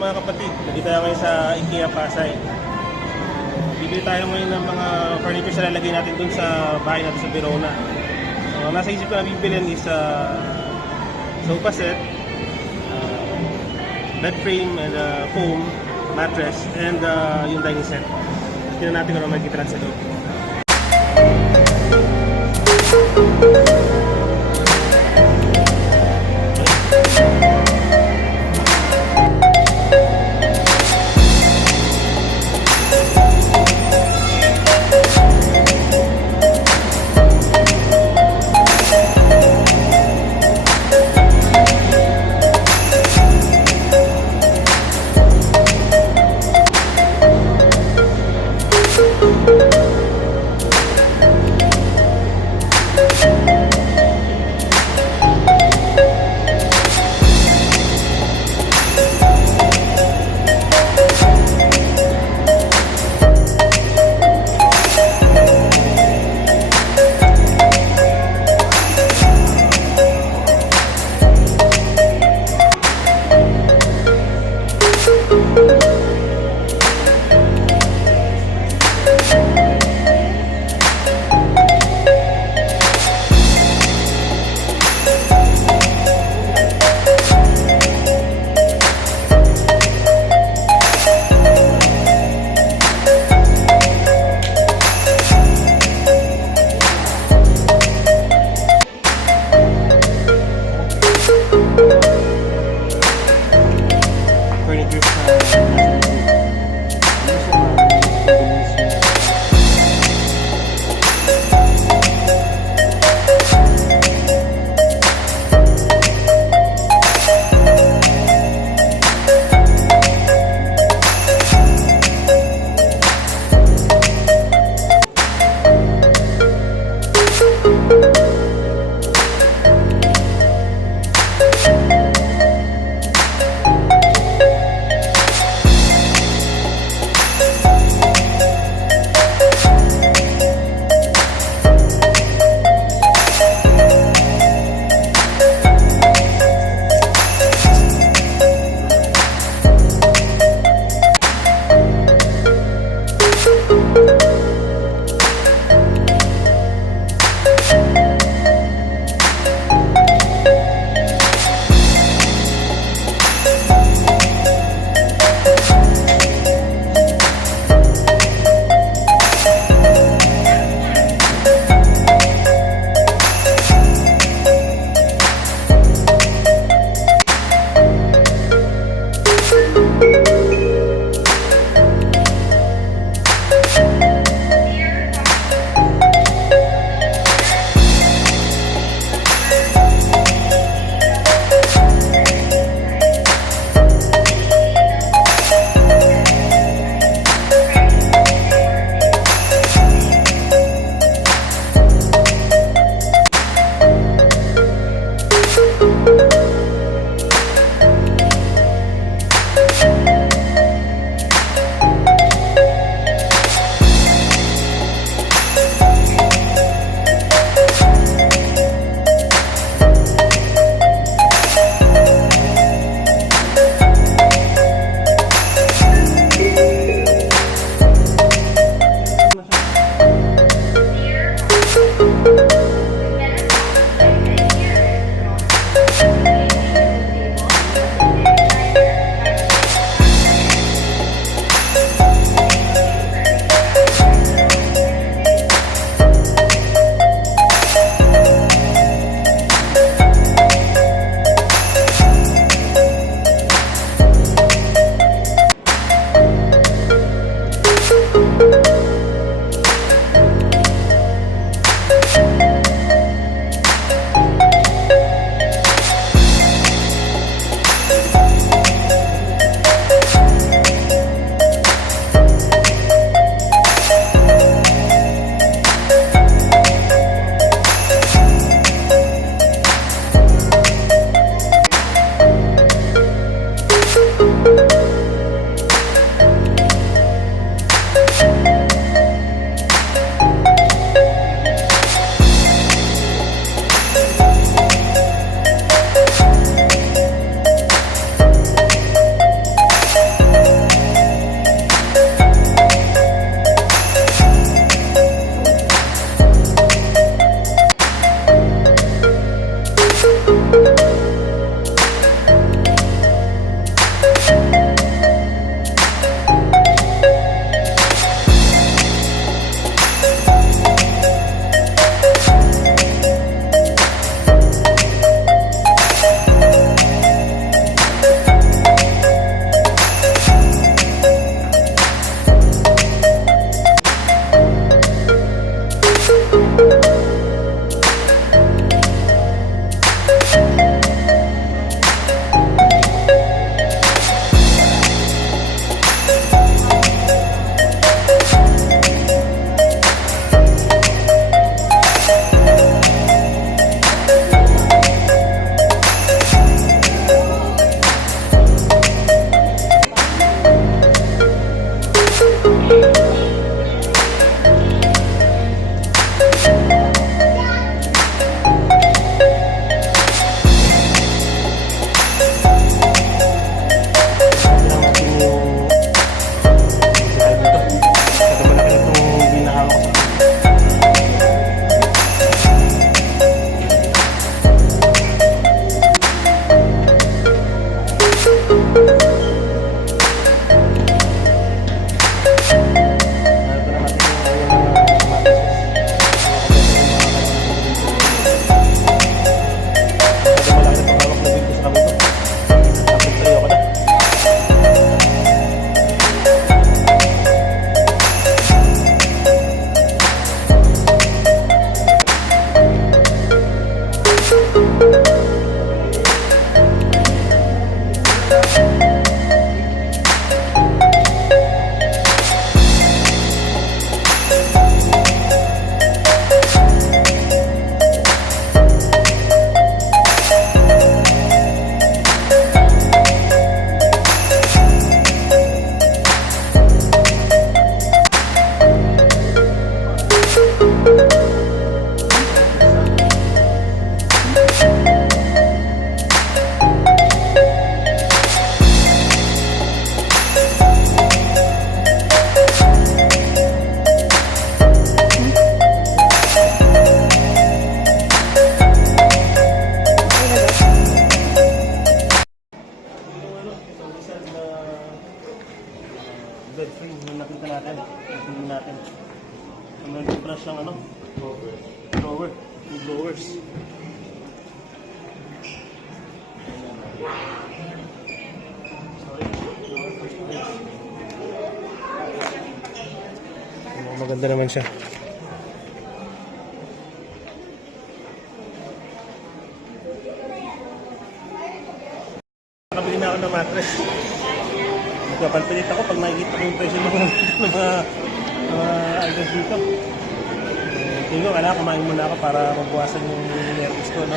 Mga kapatid, nandito tayo ngayon sa Ikea Pasay. Bibili tayo ngayon ng mga furniture na lalagay natin dun sa bahay natin sa Verona. Nasa isip ko na bibilin is sofa set, bed frame and foam, mattress, and yung dining set. Tingnan natin kung ano makikita natin sa loob. bed frame yung nakita natin. Tingnan natin. Meron pa siyang ano? Blower. Yung blowers. Maganda naman siya. Nakabili na ako ng mattress. Magpapanpilit ako pag nakikita ko yung presyo ng mga items dito. Tingin ko, kailangan kumain muna ako para mabuwasan yung nervous ko, no?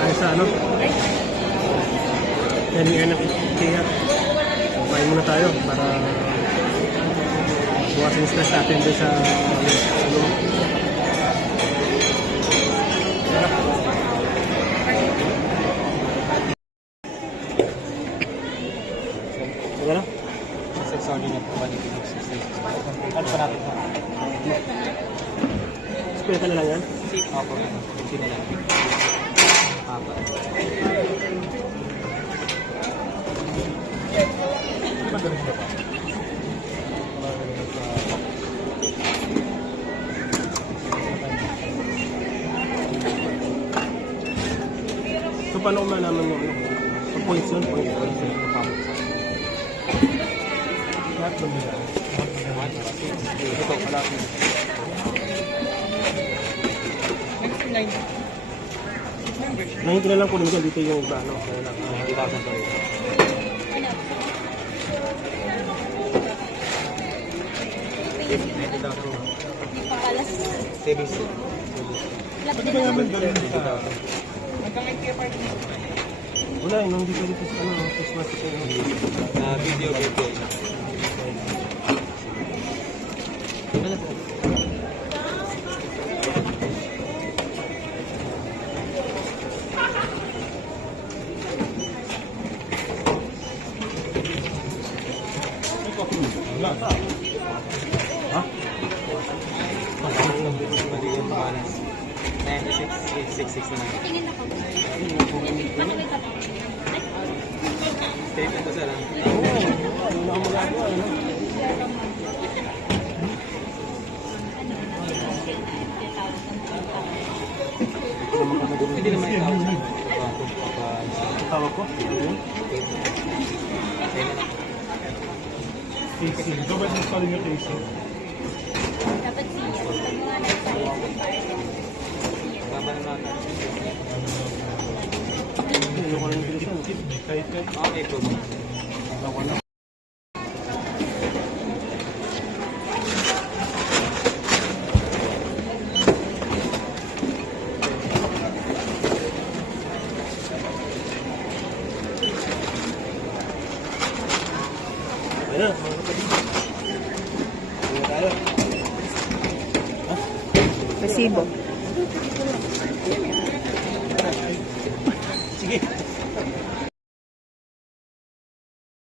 Tayo sa ano? Yan yung anak Ikea. Kumain muna tayo para buwasin yung stress natin doon sa ano. Magano? Sorry na po, 186. Ano pa natin po? Split na lang yan? Opo, 50 na lang. Papa. Magaling ba pa? So paano kung malaman mo ano? So points yun? Points yun? Lahat ba nila? Ito, malaki. 90 na lang kunin ko dito yung ano. 90,000 pa rin. Savings. Pwede ba yung bed doon? Hanggang Ikea Pasay. Wala, yung dito dito sa ano, Christmas ito yung Video birthday. wala. Ha? Mali yung balance. 96,866 na. Tingin ako. Pakita ko. Statement ko sir. Oo, wala akong magagawa. Hindi naman itawag. Tawag ko? Casing. Ito ba yung calling yung casing? Dapat siya. Pag mga nagsayo. Baba naman. Ayoko na yung bilisan. Kahit kahit. Okay po. Ako na. Ayan, mga kapatid. Ayan tayo. Ha? Resibo.